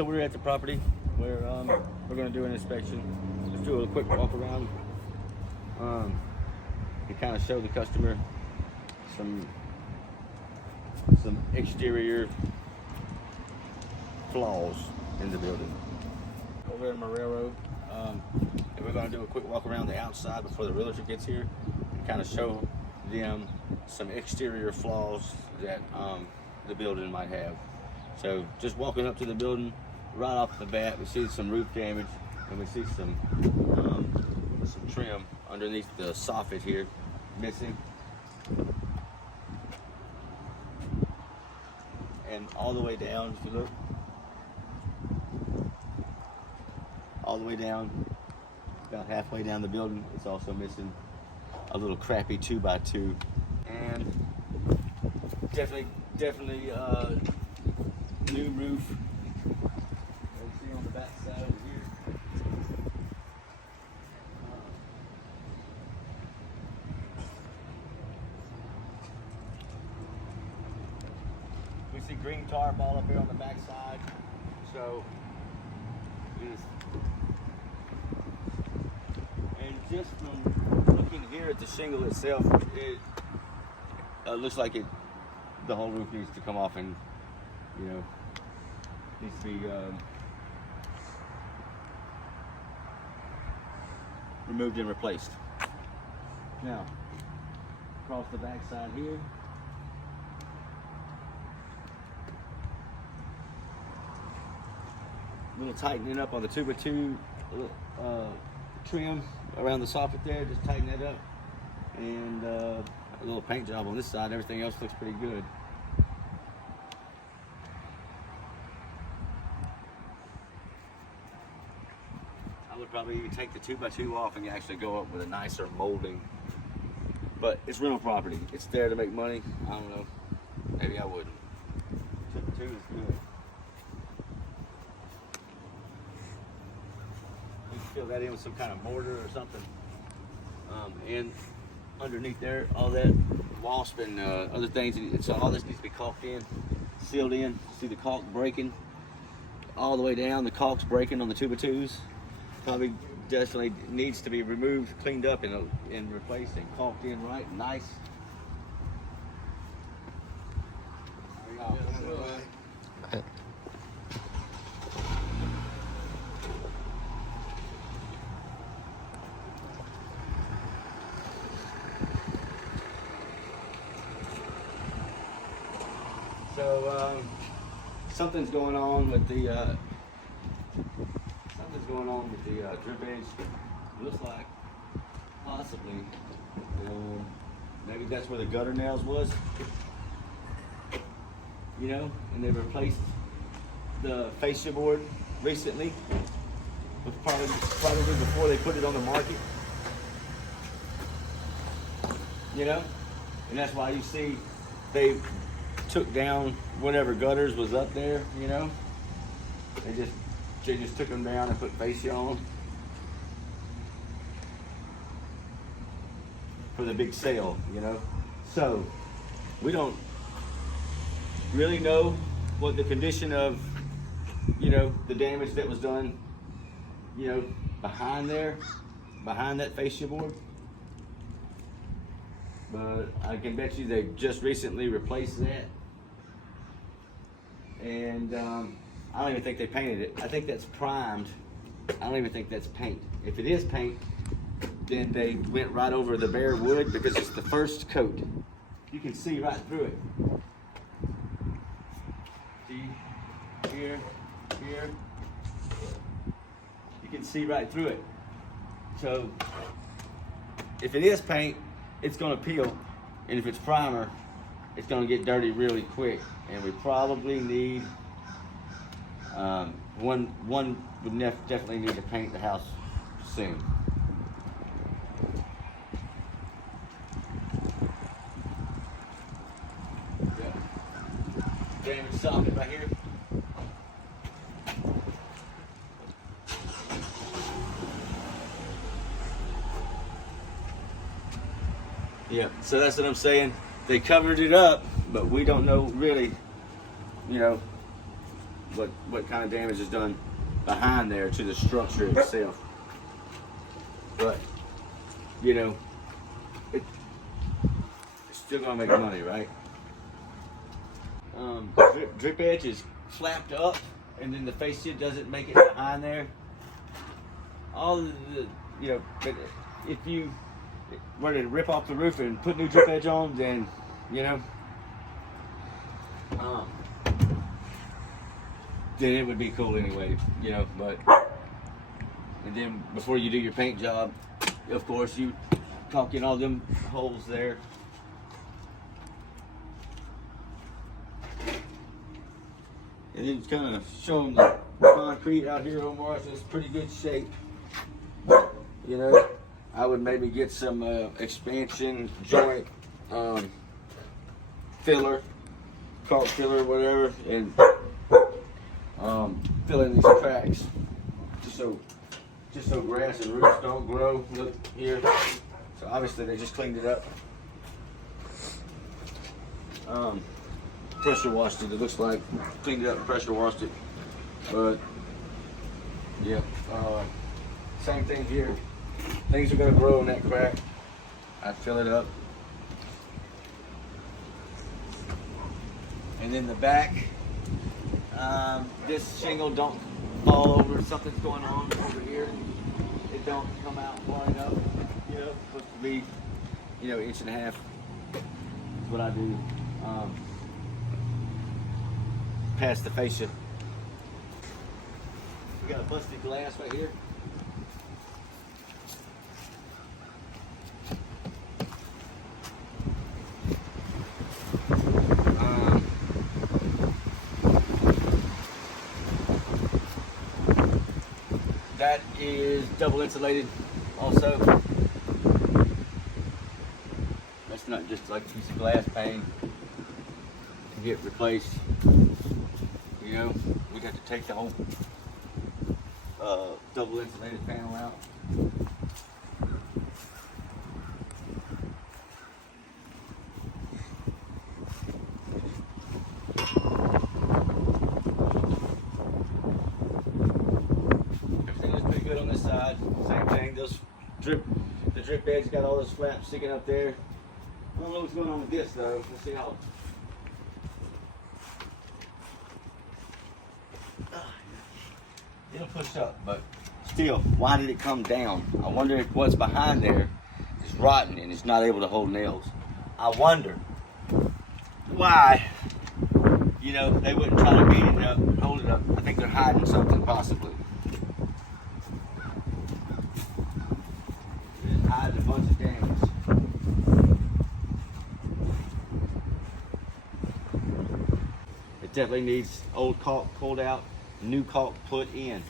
So we're at the property where we're going to do an inspection. Let's do a quick walk around and kind of show the customer some exterior flaws in the building. Over at Marrero, and we're going to do a quick walk around the outside before the realtor gets here and kind of show them some exterior flaws that the building might have. So just walking up to the building, right off the bat, we see some roof damage and we see some trim underneath the soffit here missing. And all the way down, if you look, all the way down, about halfway down the building, it's also missing a little crappy 2x2. And definitely new roof. As you see on the back side over here. We see green tarp all up here on the back side. So, and just from looking here at the shingle itself, it looks like the whole roof needs to come off and, you know, needs to be removed and replaced. Now, across the back side here, a little tightening up on the 2x2 trim around the soffit there, just tighten that up, and a little paint job on this side. Everything else looks pretty good. I would probably take the 2x2 off and actually go up with a nicer molding, but it's rental property. It's there to make money. I don't know, maybe I wouldn't. 2x2 is good. Fill that in with some kind of mortar or something, and underneath there, all that wasp and other things, so all this needs to be caulked in, sealed in. See the caulk breaking all the way down. The caulk's breaking on the 2x2s. Probably definitely needs to be removed, cleaned up, and replaced and caulked in right, nice. So something's going on with the drip edge. It looks like possibly maybe that's where the gutter nails was. You know, and they replaced the fascia board recently, probably before they put it on the market. You know, and that's why you see they took down whatever gutters was up there. You know, they just took them down and put fascia on for the big sale. You know, so we don't really know what the condition of, you know, the damage that was done, you know, behind that fascia board. But I can bet you they just recently replaced that. And I don't even think they painted it. I think that's primed. I don't even think that's paint. If it is paint, then they went right over the bare wood because it's the first coat. You can see right through it. See, here. You can see right through it. So if it is paint, it's gonna peel. And if it's primer, it's gonna get dirty really quick. And we probably need, one would definitely need to paint the house soon. Damage soffit right here. Yeah, so that's what I'm saying. They covered it up, but we don't know really, you know, what kind of damage is done behind there to the structure itself. But you know, it's still gonna make money, right? Drip edge is flapped up, and then the fascia doesn't make it behind there. All of the, you know, but if you were to rip off the roof and put new drip edge on, then you know, then it would be cool anyway, you know. But and then before you do your paint job, of course, you caulk in all them holes there. And then kind of show them the concrete out here on Mars. It's pretty good shape. You know, I would maybe get some expansion joint filler, caulk filler, whatever, and fill in these cracks just so grass and roots don't grow. Look here. So obviously they just cleaned it up. Pressure washed it. It looks like cleaned it up and pressure washed it. But yeah, same thing here. Things are gonna grow in that crack. I fill it up. And then the back, this shingle don't fall over. Something's going on over here. It don't come out far enough. You know, it's supposed to be, you know, 1.5 inches. That's what I do. Past the fascia. We got a busted glass right here. That is double insulated also. That's not just like a piece of glass pane to get replaced. You know, we'd have to take the whole double insulated panel out. Everything looks pretty good on this side. Same thing, the drip edge got all those flaps sticking up there. I don't know what's going on with this though. Let's see how. It'll push up, but still, why did it come down? I wonder if what's behind there is rotten and it's not able to hold nails. I wonder why, you know, they wouldn't try to beat it up, hold it up. I think they're hiding something possibly. They're just hiding a bunch of damage. It definitely needs old caulk pulled out, new caulk put in.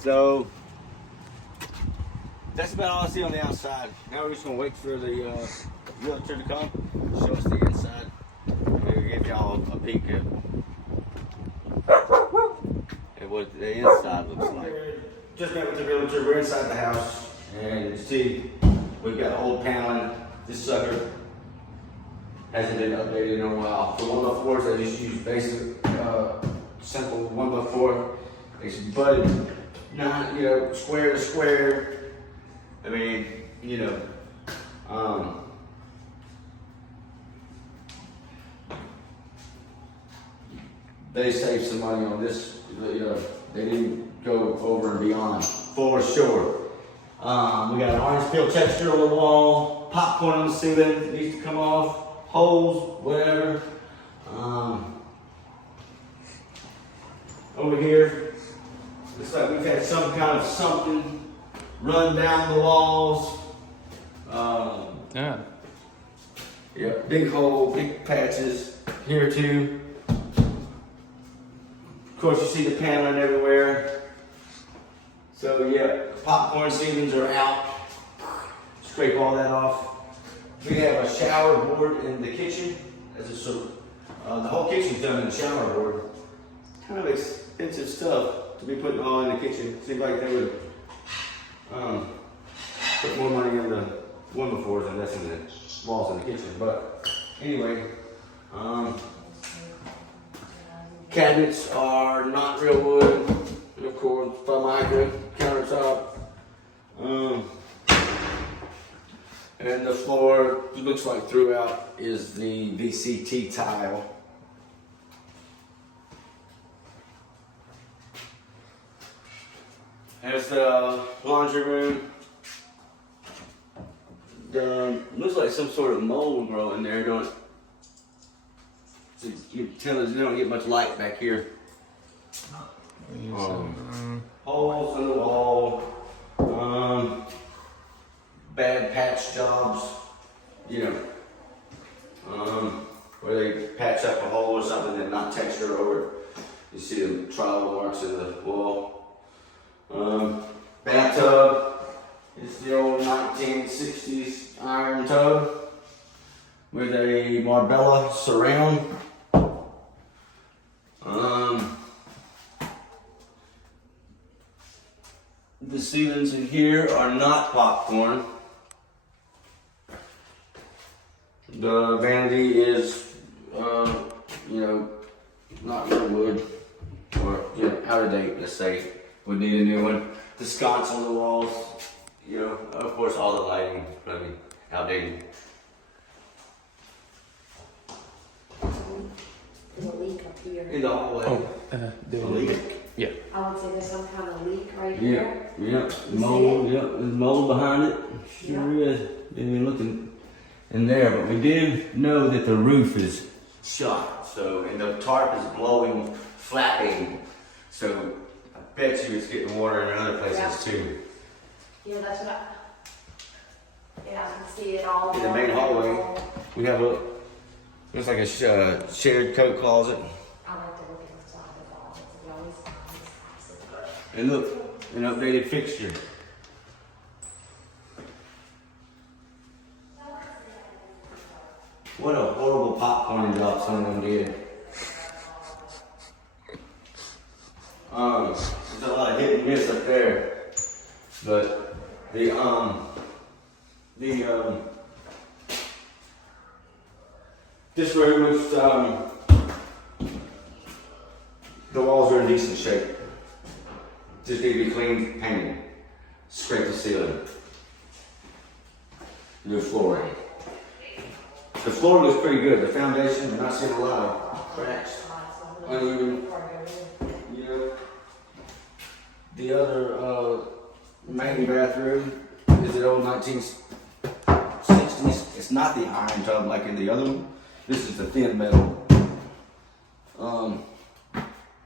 So that's about all I see on the outside. Now we're just gonna wait for the realtor to come, show us the inside. Maybe give y'all a peek at what the inside looks like. Just met with the realtor. We're inside the house, and you see we've got old paneling. This sucker hasn't been updated in a while. For 1x4s, I just use basic, simple 1x4. It's butted, not, you know, square to square. I mean, you know, they saved some money on this. You know, they didn't go over and beyond, for sure. We got an orange peel texture on the wall, popcorn on the ceiling that needs to come off, holes, whatever. Over here, looks like we've had some kind of something run down the walls. Yeah. Yep, big hole, big patches here too. Of course, you see the paneling everywhere. So yeah, popcorn ceilings are out. Scrape all that off. We have a shower board in the kitchen. The whole kitchen's done in shower board. kind of expensive stuff to be putting all in the kitchen. Seems like they would put more money in the window floors than less in the walls in the kitchen. But anyway, cabinets are not real wood. Of course, Formica countertop. And the floor, it looks like throughout, is the VCT tile. There's the laundry room. Looks like some sort of mold growing there, don't it? So you can tell us you don't get much light back here. Holes in the wall. Bad patch jobs, you know, where they patch up a hole or something and not texture over it. You see the trowel marks in the wall. Bathtub is the old 1960s iron tub with a Marbella surround. The ceilings in here are not popcorn. The vanity is, you know, not real wood, or out of date. Let's say would need a new one. The sconce on the walls, you know, of course, all the lighting is probably outdated. There's a leak up here. In the hallway. Oh, A leak. Yeah. I would say there's some kind of leak right Yeah, here. yeah, mold, yeah, there's mold behind it. Sure is. Didn't even looking in there, but we did know that the roof is shot. So, and the tarp is blowing, flapping. So, I bet you it's getting water in other places too. Yeah, that's what I can see it all. In the main hallway, we have a, looks like a shared coat closet. I like to look inside the wall. It's always nice. And look, an updated fixture. What a horrible popcorn job some of them did. There's a lot of hit and miss up there, but this room is the walls are in decent shape. Just need to be cleaned, painted, scrape the ceiling, new flooring. The floor looks pretty good. The foundation, I'm not seeing a lot of cracks, uneven. You know, the other main bathroom is an old 1960s. It's not the iron tub like in the other one. This is the thin metal.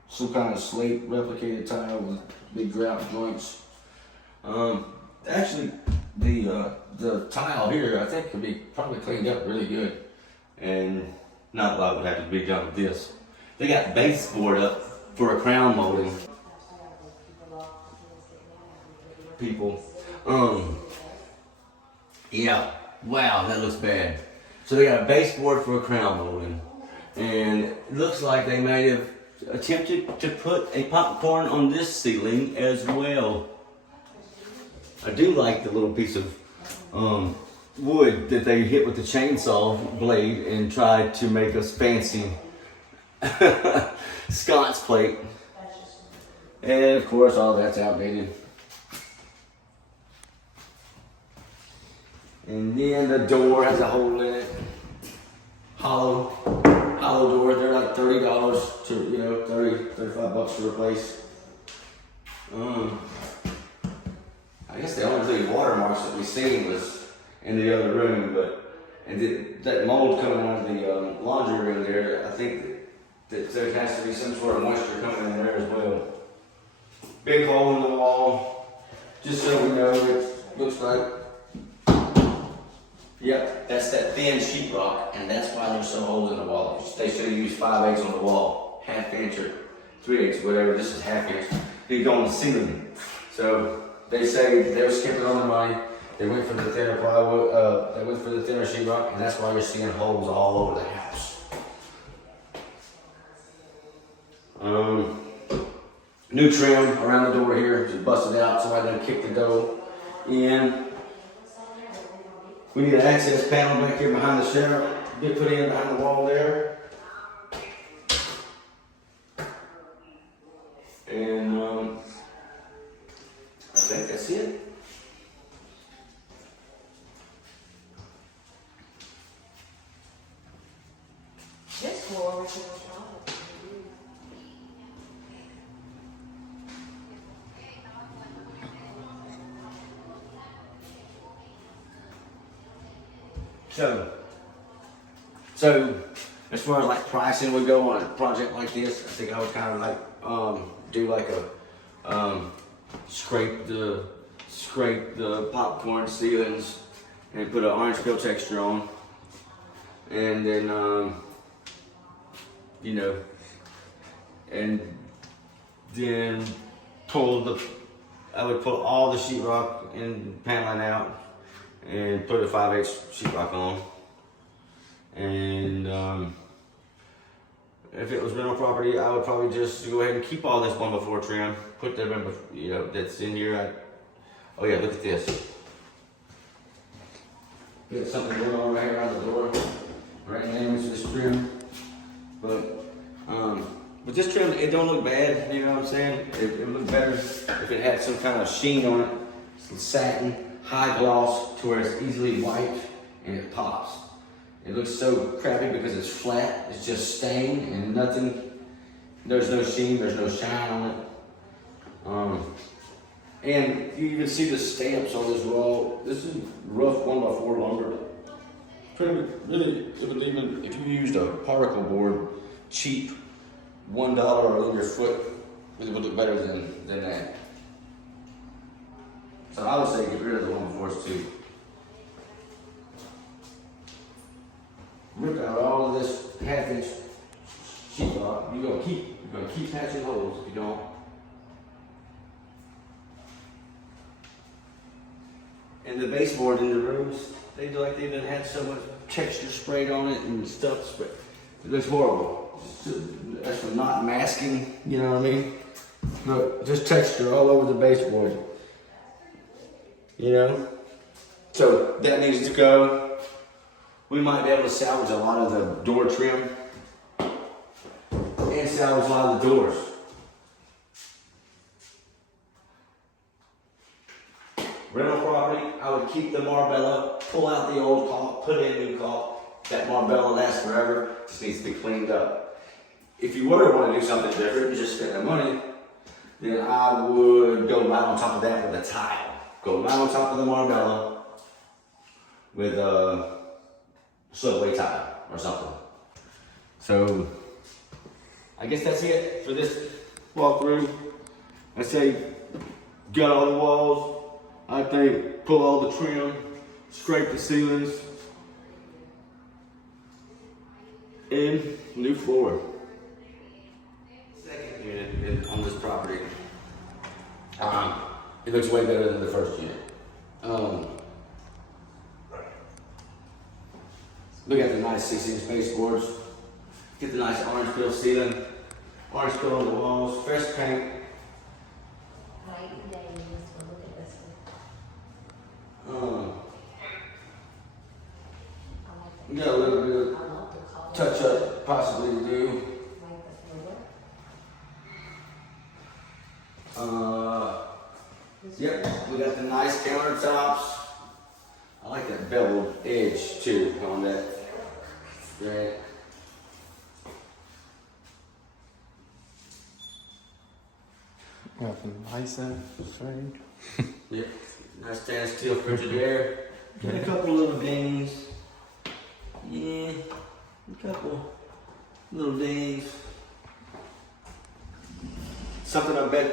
Some kind of slate replicated tile with big grout joints. Actually, the tile here, I think, could be probably cleaned up really good, and not a lot would have to be done with this. They got baseboard up for a crown molding. People, yeah, wow, that looks bad. So they got a baseboard for a crown molding, and it looks like they might have attempted to put a popcorn on this ceiling as well. I do like the little piece of wood that they hit with the chainsaw blade and tried to make us fancy sconce plate. And of course, all that's outdated. And then the door has a hole in it. Hollow door. They're like $30 to, you know, 35 bucks to replace. I guess the only thing watermarks that we seen was in the other room, and that mold coming out of the laundry room there, I think that there has to be some sort of moisture coming in there as well. Big hole in the wall, just so we know, it looks like, yep, that's that thin sheetrock, and that's why there's some holes in the wall. They should have used 5/8 on the wall, 1/2 inch or 3/8, whatever. This is 1/2 inch. They go on the ceiling. So they say they were skipping on the money. They went for the thinner plywood. They went for the thinner sheetrock, and that's why you're seeing holes all over the house. New trim around the door here, just busted out so I didn't kick the door in. We need an access panel back here behind the shower. Get put in behind the wall there. And I think that's it. This floor was in the shop. So as far as like pricing would go on a project like this, I think I would kind of like do like a scrape the popcorn ceilings and put an orange peel texture on, and then you know, and then I would pull all the sheetrock and paneling out and put a 5/8 sheetrock on. And if it was rental property, I would probably just go ahead and keep all this 1x4 trim. Put the that's in here. Oh yeah, look at this. We got something going on right here around the door, right now with this trim. But this trim, it don't look bad. You know what I'm saying? It would look better if it had some kind of sheen on it, some satin, high gloss, to where it's easily wiped and it pops. It looks so crappy because it's flat, it's just stained and nothing, there's no sheen, there's no shine on it. And you even see the stamps on this wall. This is rough 1x4 lumber. Really, it would even, if you used a particle board, cheap, $1 or a linear foot, it would look better than that. So I would say get rid of the 1x4s too. Rip out all of this 1/2-inch sheetrock. You're gonna keep patching holes if you don't. And the baseboard in the rooms, they do like they done had so much texture sprayed on it and stuff. It looks horrible. That's for not masking, you know what I mean? Look, just texture all over the baseboard. You know? So that needs to go. We might be able to salvage a lot of the door trim and salvage a lot of the doors. Rental property, I would keep the Marbella, pull out the old caulk, put in new caulk. That Marbella lasts forever, just needs to be cleaned up. If you were to want to do something different and just spend the money, then I would go right on top of that with a tile. Go right on top of the Marbella with a subway tile or something. So I guess that's it for this walkthrough. I say gut all the walls. I think pull all the trim, scrape the ceilings, and new floor. Second unit on this property. It looks way better than the first unit. Look at the nice 6-inch baseboards. Get the nice orange peel ceiling, orange peel on the walls, fresh paint. We got a little bit of touch up possibly to do. Yep, we got the nice countertops. I like that beveled edge too on that. Right. Nothing nice and strange. Yep, nice stainless steel Frigidaire. And a couple little dings. Yeah, a couple little dings. Something I bet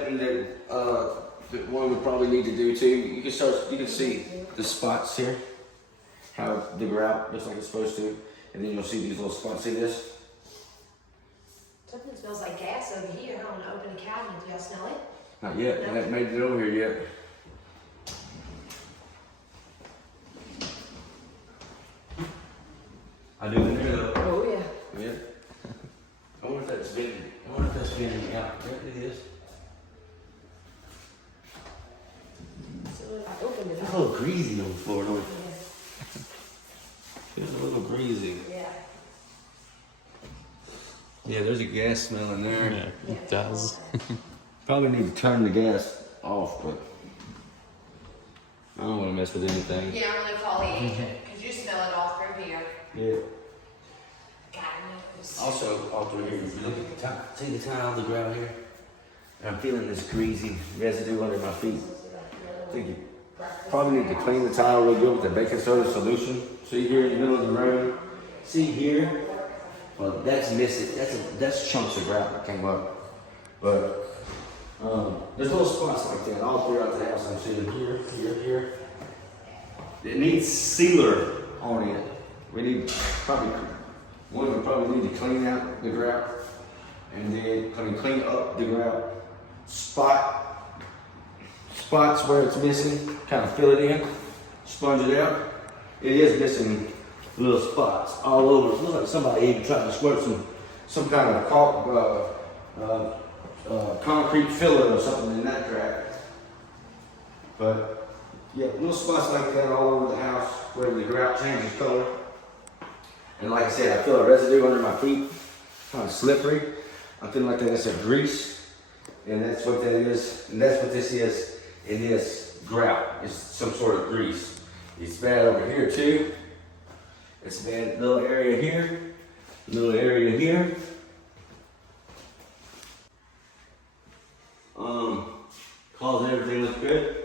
that one would probably need to do too. You can see the spots here, how the grout looks like it's supposed to, and then you'll see these little spots. See this? Something smells like gas over here. I don't know. Open the cabinet. Do y'all smell it? Not yet. I haven't made it over here yet. I do the new though. Oh yeah. Yeah. I wonder if that's been Yeah, it is. So I opened it It's up. a little greasy on the floor, don't it? Yeah. Feels a little greasy. Yeah. Yeah, there's a gas smell in there. Yeah, it does. Probably need to turn the gas off, but I don't want to mess with anything. Yeah, I'm gonna call the agent, cause you smell it all through here. Yeah. God knows. Also, all through here, if you look at the tile, see the tile on the ground here? I'm feeling this greasy residue under my feet. I think you probably need to clean the tile real good with the baking soda solution. See here in the middle of the room? See here? Well, that's missing. That's chunks of grout that came up. But there's little spots like that all throughout the house. I'm seeing here. It needs sealer on it. We need probably need to clean out the grout and then clean up the grout. Spots where it's missing, kind of fill it in, sponge it out. It is missing little spots all over. It looks like somebody even tried to squirt some kind of concrete filler or something in that crack. But yeah, little spots like that all over the house where the grout changes color. And like I said, I feel a residue under my feet, kind of slippery. I feel like that's a grease, and that's what that is. And that's what this is. It is grout. It's some sort of grease. It's bad over here too. It's bad. Little area here. Little area here. Closet, everything looks good.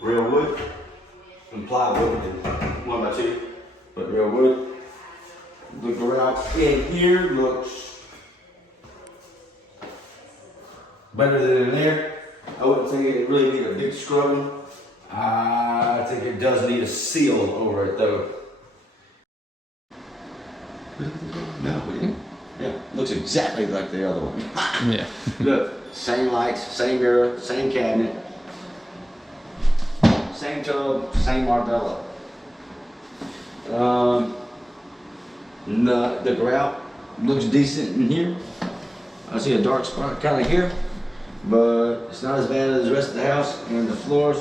Real wood and plywood, 1x2, but real wood. The grout in here looks better than in there. I wouldn't think it really need a big scrubbing. I think it does need a seal over it though. No, we didn't. Yeah, looks exactly like the other one. Yeah. Look, same lights, same mirror, same cabinet, same tub, same Marbella. The grout looks decent in here. I see a dark spot kind of here, but it's not as bad as the rest of the house. And the floors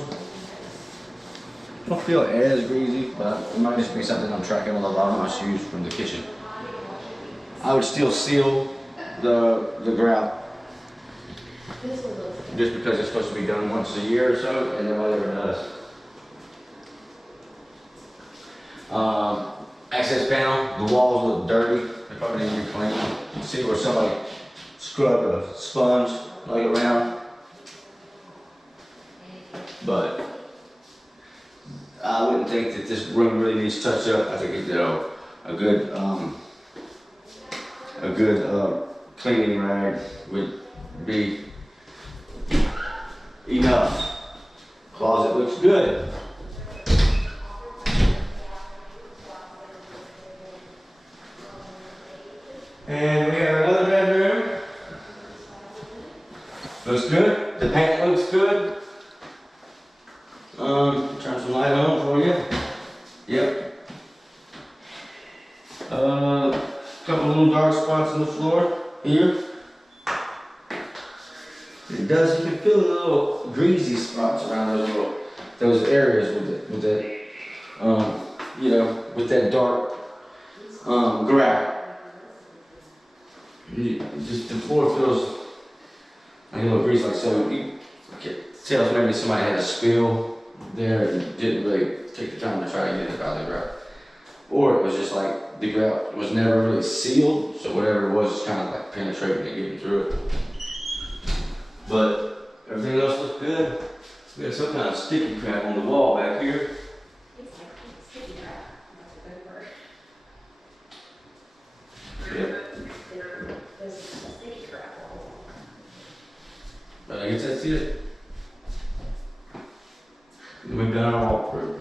don't feel as greasy, but it might just be something I'm tracking with a lot of my shoes from the kitchen. I would still seal the grout just because it's supposed to be done once a year or so, and then whatever it does. Access panel, the walls look dirty. They probably need to be cleaned. You can see where somebody scrubbed a sponge, laid it around. But I wouldn't think that this room really needs touch up. I think a good cleaning rag would be enough. Closet looks good. And we have another bedroom. Looks good. The paint looks good. Turn some light on for you. Yep. Couple little dark spots in the floor here. It does. You can feel the little greasy spots around those areas with that dark grout. Just the floor feels like a little greasy, like so. You can tell maybe somebody had a spill there and didn't really take the time to try to get it out of the grout, or it was just like the grout was never really sealed, so whatever it was just kind of like penetrating and getting through it. But everything else looks good. We have some kind of sticky crap on the wall back here. It's like sticky crap. That's a good word. Yep. There's sticky crap on the wall. But I guess that's it. We've done our walkthrough.